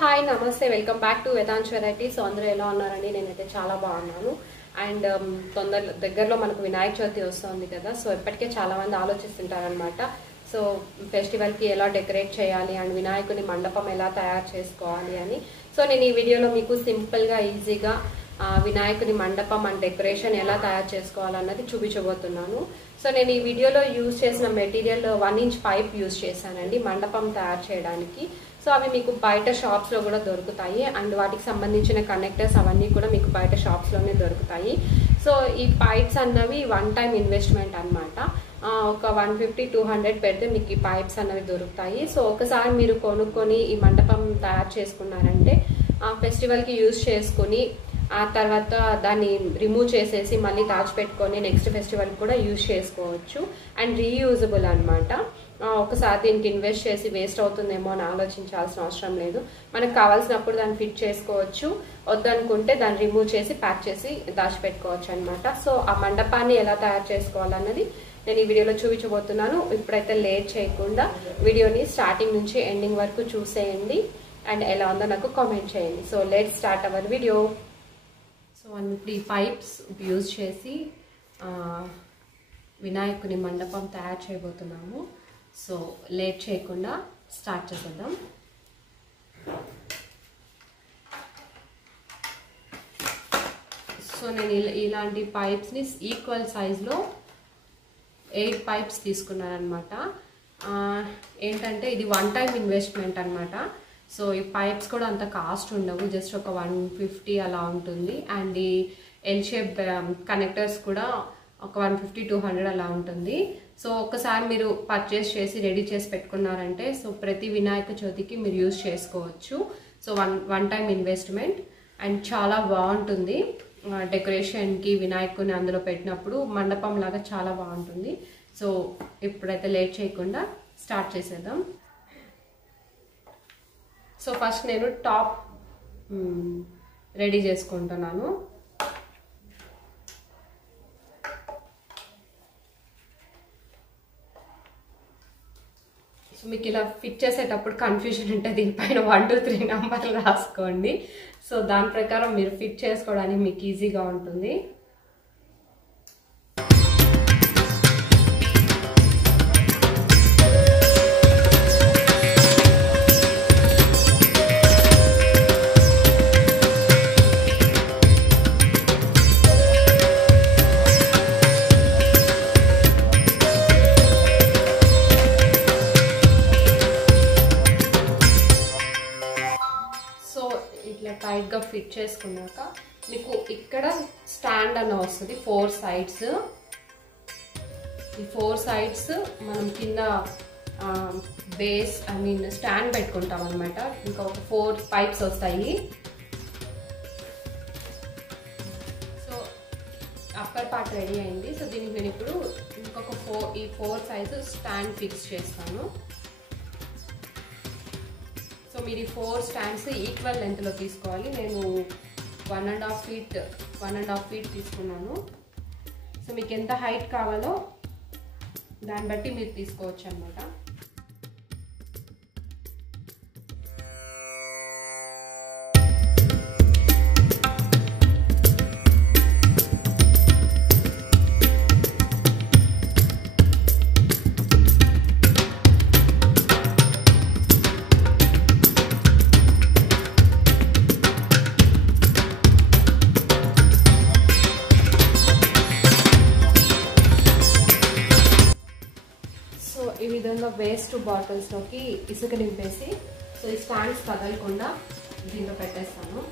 Hi నమస్తే welcome back to Vedant variety. So అందరూ ఎలా ఉన్నారండి? నేనైతే చాలా బాగున్నాను. అండ్ దగ్గరలో మనకు వినాయక చవితి వస్తుంది కదా. సో ఇప్పటికే చాలా మంది ఆలోచిస్తుంటారనమాట. సో ఫెస్టివల్కి ఎలా డెకరేట్ చేయాలి అండ్ వినాయకుని మండపం ఎలా తయారు చేసుకోవాలి అని. సో నేను ఈ వీడియోలో మీకు సింపుల్గా ఈజీగా వినాయకుని మండపం అండ్ డెకరేషన్ ఎలా తయారు చేసుకోవాలన్నది చూపించబోతున్నాను. సో నేను ఈ వీడియోలో యూజ్ చేసిన మెటీరియల్ 1 ఇంచ్ పైప్ యూజ్ చేశానండి మండపం తయారు చేయడానికి. సో అవి మీకు బయట షాప్స్లో కూడా దొరుకుతాయి అండ్ వాటికి సంబంధించిన కనెక్టర్స్ అవన్నీ కూడా మీకు బయట షాప్స్లోనే దొరుకుతాయి. సో ఈ పైప్స్ అన్నవి 1 టైం ఇన్వెస్ట్మెంట్ అనమాట. ఒక 150-200 పెడితే మీకు ఈ పైప్స్ అన్నవి దొరుకుతాయి. సో ఒకసారి మీరు కొనుక్కొని ఈ మండపం తయారు చేసుకున్నారంటే ఫెస్టివల్కి యూజ్ చేసుకుని ఆ తర్వాత దాన్ని రిమూవ్ చేసేసి మళ్ళీ దాచిపెట్టుకొని నెక్స్ట్ ఫెస్టివల్కి కూడా యూజ్ చేసుకోవచ్చు. అండ్ రీయూజబుల్ అనమాట. ఒకసారి దీనికి ఇన్వెస్ట్ చేసి వేస్ట్ అవుతుందేమో అని ఆలోచించాల్సిన అవసరం లేదు. మనకు కావాల్సినప్పుడు దాన్ని ఫిట్ చేసుకోవచ్చు, వద్దనుకుంటే దాన్ని రిమూవ్ చేసి ప్యాక్ చేసి దాచిపెట్టుకోవచ్చు అనమాట. సో ఆ మండపాన్ని ఎలా తయారు చేసుకోవాలన్నది నేను ఈ వీడియోలో చూపించబోతున్నాను. ఇప్పుడైతే లేట్ చేయకుండా వీడియోని స్టార్టింగ్ నుంచి ఎండింగ్ వరకు చూసేయండి అండ్ ఎలా ఉందో నాకు కామెంట్ చేయండి. So let start our video. So ఇప్పుడు ఈ పైప్స్ యూజ్ చేసి వినాయకుని మండపం తయారు చేయబోతున్నాము. సో లేట్ చేయకుండా స్టార్ట్ చేసేద్దాం. సో నేను ఇలాంటి పైప్స్ని ఈక్వల్ సైజ్లో 8 పైప్స్ తీసుకున్నాను అనమాట. ఏంటంటే ఇది 1 టైం ఇన్వెస్ట్మెంట్ అనమాట. సో ఈ పైప్స్ కూడా అంత కాస్ట్ ఉండవు, జస్ట్ ఒక 150 అలా ఉంటుంది. అండ్ ఈ ఎల్ షేప్ కనెక్టర్స్ కూడా ఒక 150-200 అలా ఉంటుంది. సో ఒకసారి మీరు పర్చేస్ చేసి రెడీ చేసి పెట్టుకున్నారంటే సో ప్రతి వినాయక చవితికి మీరు యూజ్ చేసుకోవచ్చు. So one time investment and చాలా బాగుంటుంది డెకరేషన్కి. వినాయకుని అందులో పెట్టినప్పుడు మండపం లాగా చాలా బాగుంటుంది. సో ఇప్పుడైతే లేట్ చేయకుండా స్టార్ట్ చేసేద్దాం. సో ఫస్ట్ నేను టాప్ రెడీ చేసుకుంటున్నాను. సో మీకు ఇలా ఫిట్ చేసేటప్పుడు కన్ఫ్యూజన్ ఉంటే దీనిపైన 1, 2, 3 నెంబర్లు రాసుకోండి. సో దాని ప్రకారం మీరు ఫిట్ చేసుకోవడానికి మీకు ఈజీగా ఉంటుంది. టైట్గా ఫిట్ చేసుకున్నాక మీకు ఇక్కడ స్టాండ్ అన్న వస్తుంది 4 సైడ్స్. ఈ 4 సైడ్స్ మనం కింద బేస్ స్టాండ్ పెట్టుకుంటాం అనమాట. ఇంకా ఒక 4 పైప్స్ వస్తాయి. సో అప్పర్ పార్ట్ రెడీ అయింది. సో దీనికి నేను ఇప్పుడు ఇంకొక 4 సైజు స్టాండ్ ఫిక్స్ చేస్తాను. సో మీరు ఈ 4 స్టాండ్స్ ఈక్వల్ లెంత్లో తీసుకోవాలి. నేను 1.5 ఫీట్ తీసుకున్నాను. సో మీకు ఎంత హైట్ కావాలో దాన్ని బట్టి మీరు తీసుకోవచ్చు అన్నమాట. ఈ విధంగా వేస్ట్ బాటిల్స్లోకి ఇసుక నింపేసి సో ఈ స్టాండ్స్ కదలకుండా దీంట్లో పెట్టేస్తాను.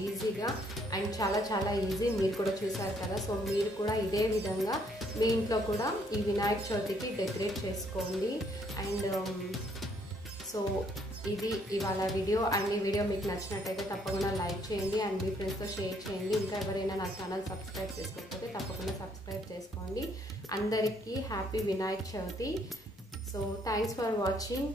ఈజీగా అండ్ చాలా ఈజీ. మీరు కూడా చూసారు కదా. సో మీరు కూడా ఇదే విధంగా మీ ఇంట్లో కూడా ఈ వినాయక చవితికి డెకరేట్ చేసుకోండి. అండ్ సో ఇది ఇవాళ వీడియో. అండ్ ఈ వీడియో మీకు నచ్చినట్టయితే తప్పకుండా లైక్ చేయండి అండ్ మీ ఫ్రెండ్స్తో షేర్ చేయండి. ఇంకా ఎవరైనా నా ఛానల్ సబ్స్క్రైబ్ చేసుకోకపోతే తప్పకుండా సబ్స్క్రైబ్ చేసుకోండి. అందరికీ happy Vinayaka Chavithi. So thanks for watching.